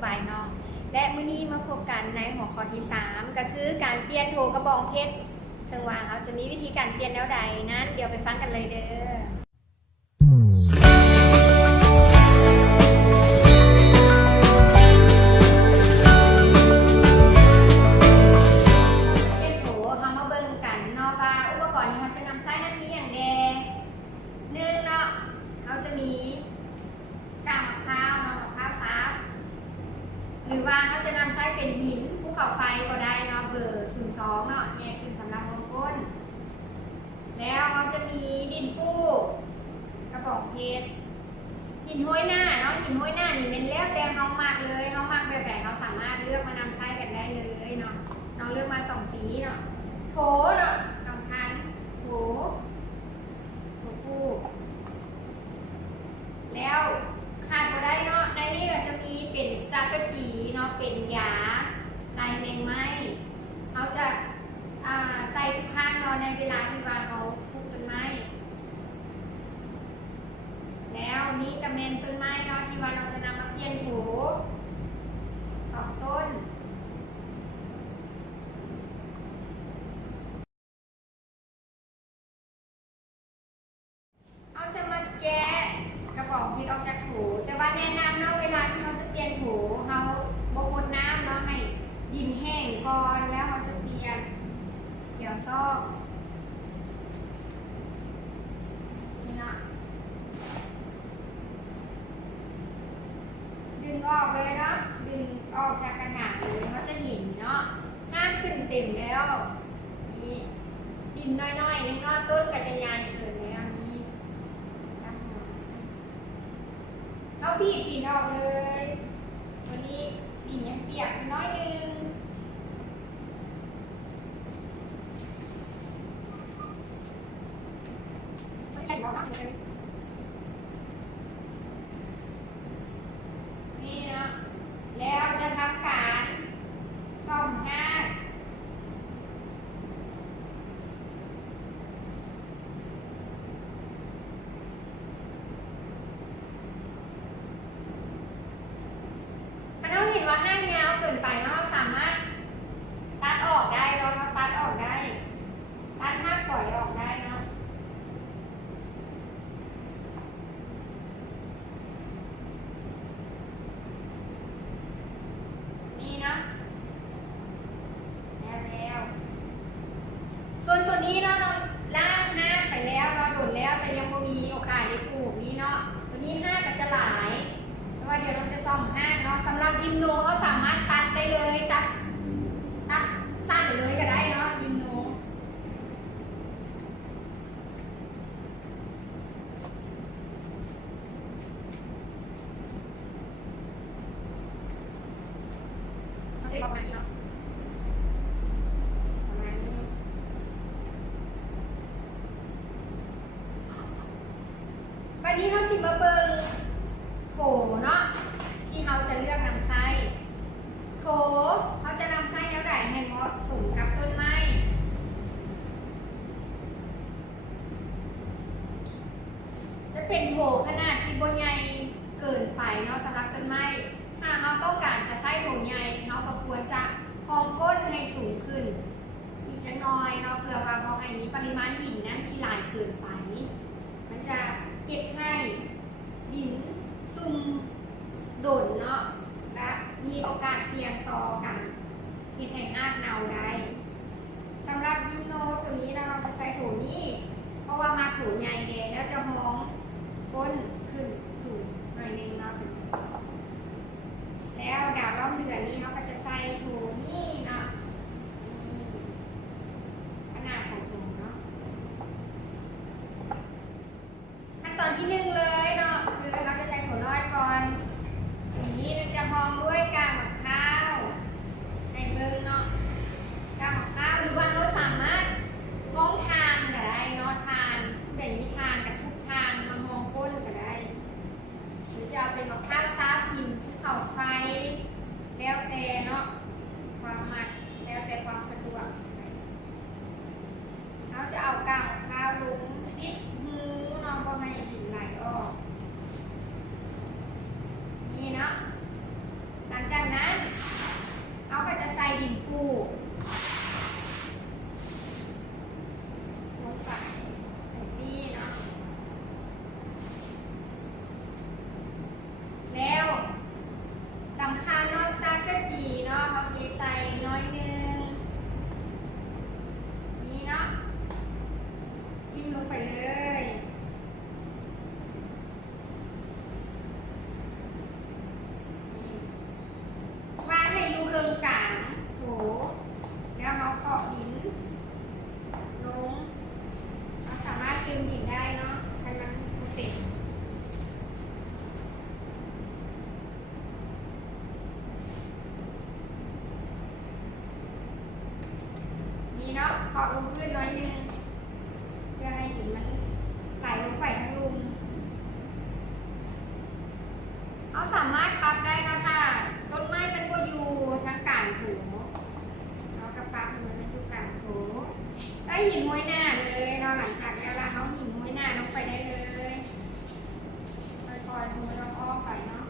ใบเนาะและมื้อนี้มาพบกันในหัวข้อที่3ก็คือการเปลี่ยนโถกระบองเพชรซึ่งว่าเขาจะมีวิธีการเปลี่ยนแนวใดนั้นเดี๋ยวไปฟังกันเลยเด้อหรือว่าเขาจะนำไส้เป็นหินภูเขาไฟก็ได้เนาะเบอร์02เนาะแยกเป็นสำหรับวงก้นแล้วเขาจะมีดินปูกระบอกเพชรหินห้อยหน้าเนาะหินห้อยหน้านี่เป็นแล้วแต่เขามากเลยเขามากแบบไหนเขาสามารถเลือกมานำไส้กันได้เลยเนาะเราเลือกมา2สีเนาะโถเนาะสำคัญโถปูแล้วขาดก็ได้เนาะในนี้ก็จะมีเป็นสตาร์เกอร์จีเนาะเป็นยาลายแมงไม้เขาจะใส่ทุกครั้งเนาะในเวลาที่ว่าเขาปลูกต้นไม้แล้วนี่ก็เป็นต้นไม้เนาะที่ว่าเราจะนำมาเปลี่ยนโถ2 ต้นเขาจะมาแกะกระบอกพิษออกจากโถแต่ว่าแนะนำเนาะเวลาที่เราจะเปลี่ยนโถเขาบกดน้ำเนาะให้ดินแห้งก่อนแล้วเราจะเปลี่ยนเกี่ยวซอกนี่เนาะดึงออกเลยเนาะดึงออกจากกระถางเลยเขาจะเห็นเนาะห้ามขึ้นเต็มแล้วนี่ดินน้อยๆนี่เนาะต้นก็จะใหญ่เกินแล้วนี่เอาบีบดินออกเลยตัวนี้ดินยังเปียกน้อยนึงไม่ใช่เราทำเลยนี่นะแล้วจะทำการซ่อมห้างเห็นว่าห้างยาวเกินไปเนาะเราสามารถตัดออกได้เนาะตัดออกได้ตัดห้างปล่อยออกได้เนาะนี่เนาะแล้วส่วนตัวนี้เนาะเราล่างห้างไปแล้วเราโดนแล้วแต่ยังไม่มีโอกาสได้ปลูกนี้เนาะตัวนี้ห้างก็จะหลายเพราะว่าเดี๋ยวเราจะซ่อมห้างเนาะสำหรับยิมโนเขาสามารถตัดได้เลยตัดสั้นเลยก็ได้เนาะยิมโนเขาจะประมาณนี้เนาะประมาณนี้วันนี้เขาสิมาเบิ่งโถเนาะที่เขาจะเลือกนำไส้โถเขาจะนำไส้แนวใดให้เหมาะสมกับต้นไม้จะเป็นโถขนาดที่บ่ใหญ่เกินไปเนาะสำหรับต้นไม้ถ้าเขาต้องการจะไส้โถใหญ่เขาก็ควรจะพองก้นให้สูงขึ้นอีกจักหน่อยเนาะเพื่อว่าบ่ให้มีปริมาณดินนั้นที่หลายเกินไปมันจะเก็บให้ดินซุ่มโดนเนาะและมีโอกาสเสี่ยงต่อกันที่ให้รากเน่าได้สำหรับยิมโนตัวนี้เราจะใช้โถนี้เพราะว่ามาโถใหญ่แดงแล้วจะมองก้นขึ้นสูงหน่อยนึงเนาะแล้วดาวร่องเดือนนี้เขาก็จะใส่โถนี้เนาะขนาดของโถเนาะขั้นตอนที่1เลยเนาะคือเราจะใช้โถน้อยก่อนนี้จะมองด้วยกากมะพร้าวในเบิ้งเนาะกากมะพร้าวหรือว่าเราสามารถมองทานก็ได้เนาะทานแบบนี้ทานกับทุกทานมามองก้นก็ได้หรือจะเอาเป็นมะพร้าวซับหินภูเขาไฟแล้วแต่เนาะความมัก ไปเลยว่าให้อยู่เรื่องกลางโถแล้วเขาเคาะดินลงเราสามารถดึงดินได้เนาะให้มันติดนี่เนาะเคาะลงพื้นน้อยนึงเพื่อให้ดินมันไหลลงไปทั้งลุมเอาสามารถปรับได้ก็ถ้าต้นไม้มันก็อยู่ทางกลางโถเราก็ปรับให้มันอยู่กลางโถได้หินม้วยหน้าเลยเราหลังจากแล้วเราเอาหินม้วยหน้าลงไปได้เลยค่อยๆม้วยอ้อมๆไปเนาะ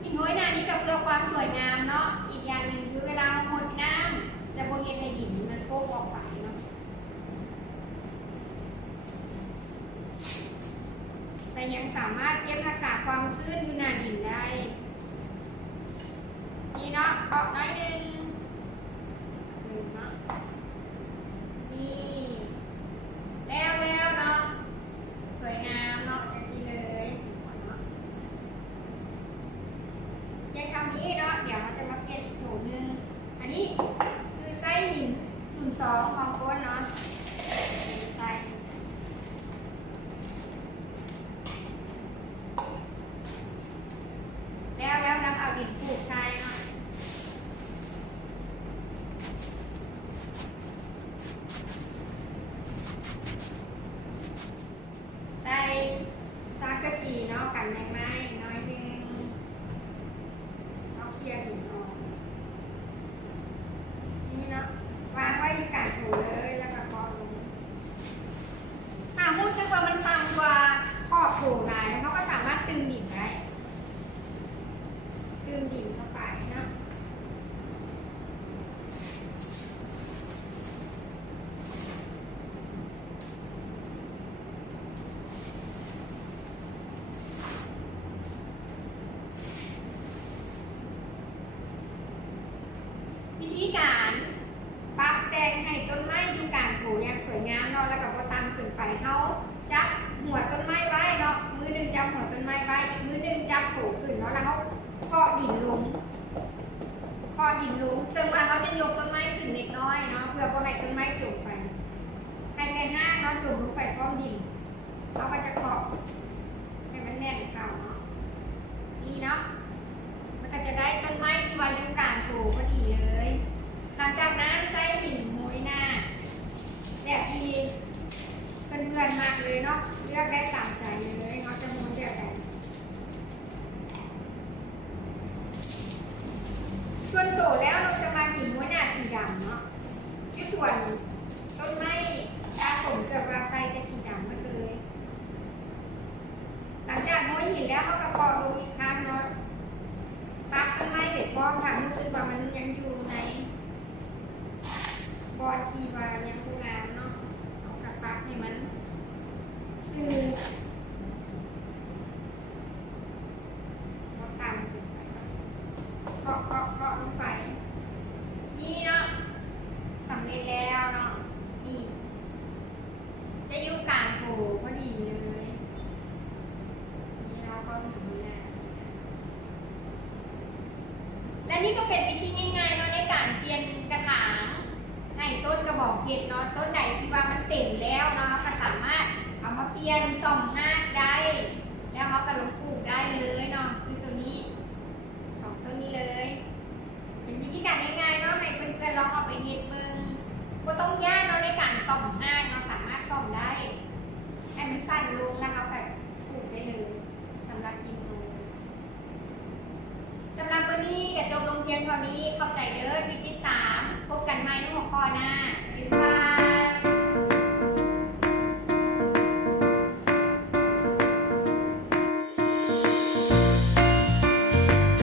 หินม้วยหน้านี้กับเพื่อความสวยงามเนาะอีกอย่างหนึ่งคือเวลาเราหดน้ำจะบริเวณให้ดินมันโฟกออกไปเนาะแต่ยังสามารถเก็บรักษาความชื้นอยู่หน้าดินได้นี่เนาะเคาะน้อยนึงเนาะนี่แล้วเนาะสวยงามเนาะจังที่เลยยังทำนี้เนาะเดี๋ยวเราจะมาเปลี่ยนอีกโถนึงอันนี้คือไส้หิน02ของก้นเนาะใส่แล้วนำเอาดินปลูกใส่เนาะใส่ซากะจีเนาะกันแมงไม้น้อยนึงเอาเคลียร์ดินออกนี่เนาะวางไว้อยู่กลางโถเลยแล้วก็เคาะลงรู้สึกว่ามันต่ำกว่าขอบโถได้เขาก็สามารถตึงดินได้ตึงดินเข้าไปเนาะวิธีการปรับแต่งให้ต้นไม้อยู่กลางโถอย่างสวยงามเนาะแล้วก็บ่ต่ำเกินไปเขาจับหัวต้นไม้ไว้เนาะมือหนึ่งจับหัวต้นไม้ไว้อีกมือหนึ่งจับโถขึ้นเนาะแล้วเขาเคาะดินลงจนว่าเขาจะยกต้นไม้ขึ้นเล็กน้อยเนาะเพื่อบ่ให้ต้นไม้จมไปให้แค่ห้างเนาะจมลงไปพร้อมดินเขาก็จะเคาะให้มันแน่นเข้าเนาะนี่เนาะมันก็จะได้ต้นไม้ที่วางอยู่กลางโถพอดีเลยหลังจากนั้นใส่หินม้วยหน้าแบบที่เพื่อนๆมากเลยเนาะเลือกได้ตามใจเลยเขาจะม้วนแบบไหนส่วนโตแล้วเราจะมาหินม้วยหน้าสีดำเนาะที่ส่วนต้นไม้ตาผมเกิดว่าใส่แต่สีดำหมดเลยหลังจากม้วยหินแล้วเขาก็เคาะลงอีกครั้งเนาะปักต้นไม้เบ็ดบอมค่ะรู้สึกว่ามันยังอยู่ในบอลทีว่ายังผู้งามเนาะเอากระปักให้มันคือเราตามเกินไปเคาะลงไปนี่เนาะสำเร็จแล้วเนาะนี่จะอยู่กลางโถพอดีเลยนี่เราก็ถึงแล้วและนี่ก็เป็นวิธีง่ายๆเนาะในการเปลี่ยนกระถางให้ต้นกระบอกเพชรเนาะต้นใดที่ว่ามันเต็มแล้วเนาะก็สามารถเอามาเปลี่ยนซ่อมหากได้แล้วเขาก็ลงปลูกได้เลยเนาะคือตัวนี้2ต้นนี้เลยเป็นวิธีการง่ายๆเนาะให้เพื่อนๆลองเอาไปเฮ็ดเบิ่งบ่ต้องยากเนาะในการซ่อมหากเนาะสามารถซ่อมได้ให้มันสั้นลงแล้วเขาก็ปลูกได้เลยสำหรับกินนูสำหรับวันนี้ก็จบลงเพียงเท่านี้เข้าใจเด้อที่ติดตามพบกันใหม่ในหัวข้อหน้าบ๊ายบาย